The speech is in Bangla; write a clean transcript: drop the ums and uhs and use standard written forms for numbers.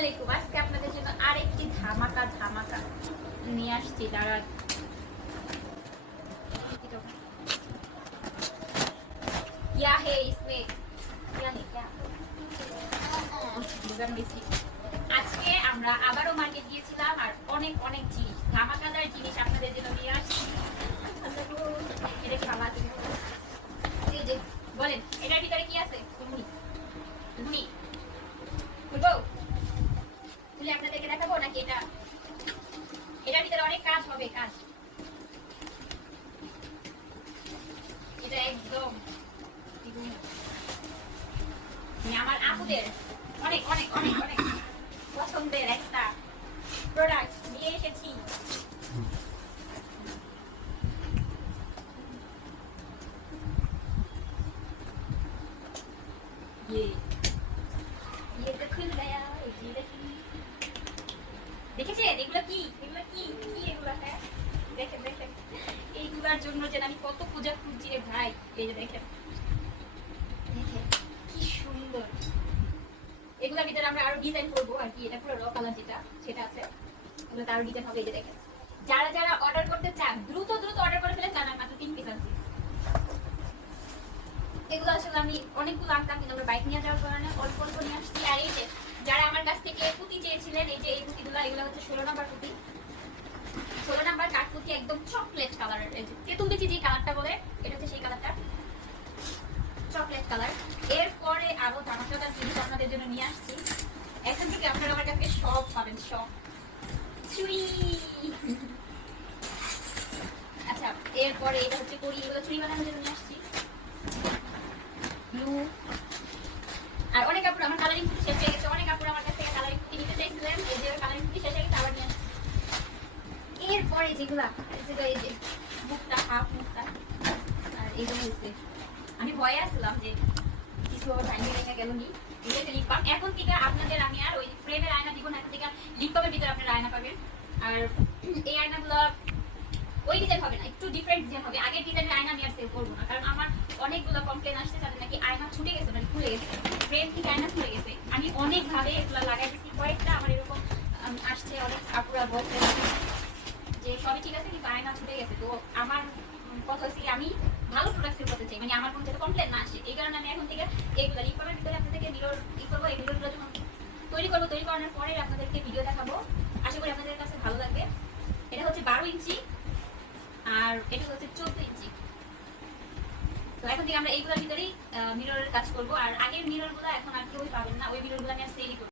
আলাইকুম। আজকে আপনাদের জন্য আরেকটি ধামাকা নিয়ে আসছি। তারা क्या है इसमें क्या है क्या আজকে আমরা আবারও মার্কেট গিয়েছিলাম আর অনেক অনেক জিনিস ধামাকাদার জিনিস আপনাদের জন্য নিয়ে আসছি। এটা খাওয়া এই যে বলেন এটার ভিতরে কি আছে? তুমি তুমি বলবো তুলে আপনাদেরকে দেখাবো নাকি এটার ভিতরে অনেক কাজ হবে। কাজ এটা একদম আমার আপুদের অনেক অনেক অনেক অনেক পছন্দের একটা প্রোডাক্ট নিয়ে এসেছি। দেখেছেন এগুলো কি এগুলো কি কি এগুলো? হ্যাঁ দেখেন দেখেন এইগুলার জন্য যেন আমি কত পূজা খুঁজছি রে ভাই। এই যে দেখেন দেখেন কি সুন্দর। এগুলোর ভিতরে আমরা আরো ডিজাইন করবো আর কি। এটা পুরো র কালার যেটা সেটা আছে, এগুলো আরো ডিজাইন হবে। এই যে দেখেন যারা যারা অর্ডার করতে চান দ্রুত দ্রুত অর্ডার করে ফেলেন, কারণ মাত্র 3 পিস আনছি। এগুলো আসলে আমি অনেকগুলো আনতাম কিন্তু আমরা বাইক নিয়ে যাওয়ার কারণে অল্প অল্প নিয়ে আসছি। আর এই যে যারা আমার কাছ থেকে পুঁতি চেয়েছিলেন, এই যে এই পুঁতিগুলো, এগুলো হচ্ছে 16 নাম্বার পুঁতি। 16 নাম্বার কাঠ পুঁতি, একদম চকলেট কালারের। এই যে তেঁতুল বিচি যে কালারটা বলে, এটা হচ্ছে সেই কালারটা, চকলেট কালার। এরপরে আরো ধামাকাদার জিনিস আপনাদের জন্য নিয়ে আসছি। এখান থেকে আপনারা আমার কাছে সব পাবেন, সব। আচ্ছা এরপরে এটা হচ্ছে কড়ি, এগুলো চুড়ি বানানোর জন্য নিয়ে আসছি। ব্লু আর অনেক কাপড় আমার কালারিং পুঁতি শেষ হয়ে গেছে। অনেক কাপড় আমার কাছ থেকে কালারিং পুঁতি নিতে চাইছিলেন, এই যে কালারিং পুঁতি শেষ হয়ে গেছে, আবার নিয়ে আসছি। এরপরে যেগুলা এই যে মুখটা, হাফ মুখটা, আর এইগুলো হচ্ছে আমি ভয়ে আসলাম যে কিছু ভাঙিয়ে রেখে গেল নি। লিপ বাম এখন থেকে আপনাদের আমি আর ওই ফ্রেমের আয়না দিব না, এখন থেকে লিপ বামের ভিতরে আপনারা আয়না পাবেন। আর এই আয়নাগুলো ওই ডিজাইন হবে না, একটু ডিফারেন্ট ডিজাইন হবে। আগের ডিজাইনের আয়না আমি আর সেল করবো না, কারণ আমার অনেকগুলো কমপ্লেন আসছে তাদের নাকি আয়না ছুটে গেছে, মানে খুলে গেছে, ফ্রেম থেকে আয়না খুলে গেছে। আমি অনেকভাবে এগুলো লাগাই দিচ্ছি, কয়েকটা আমার এরকম আসছে, অনেক আপুরা বলছে যে সবই ঠিক আছে কিন্তু আয়না ছুটে গেছে। তো আমার কথা হচ্ছে আমি ভালো প্রোডাক্ট সেল করতে চাই, মানে আমার কোনো যাতে কমপ্লেন না আসে। এই কারণে আমি এখন থেকে এইগুলো রিকভারের ভিতরে আপনাদেরকে মিরর ই করবো। এই মিররগুলো যখন তৈরি করবো, তৈরি করানোর পরে আপনাদেরকে ভিডিও দেখাবো। আশা করি আপনাদের কাছে ভালো লাগবে। এটা হচ্ছে 12 ইঞ্চি আর এটা হচ্ছে 14 ইঞ্চি। তো এখন থেকে আমরা এইগুলোর ভিতরেই মিররের কাজ করবো। আর আগের মিররগুলো এখন আর কেউই পাবেন না, ওই মিররগুলো আমি আর সেলই করবো।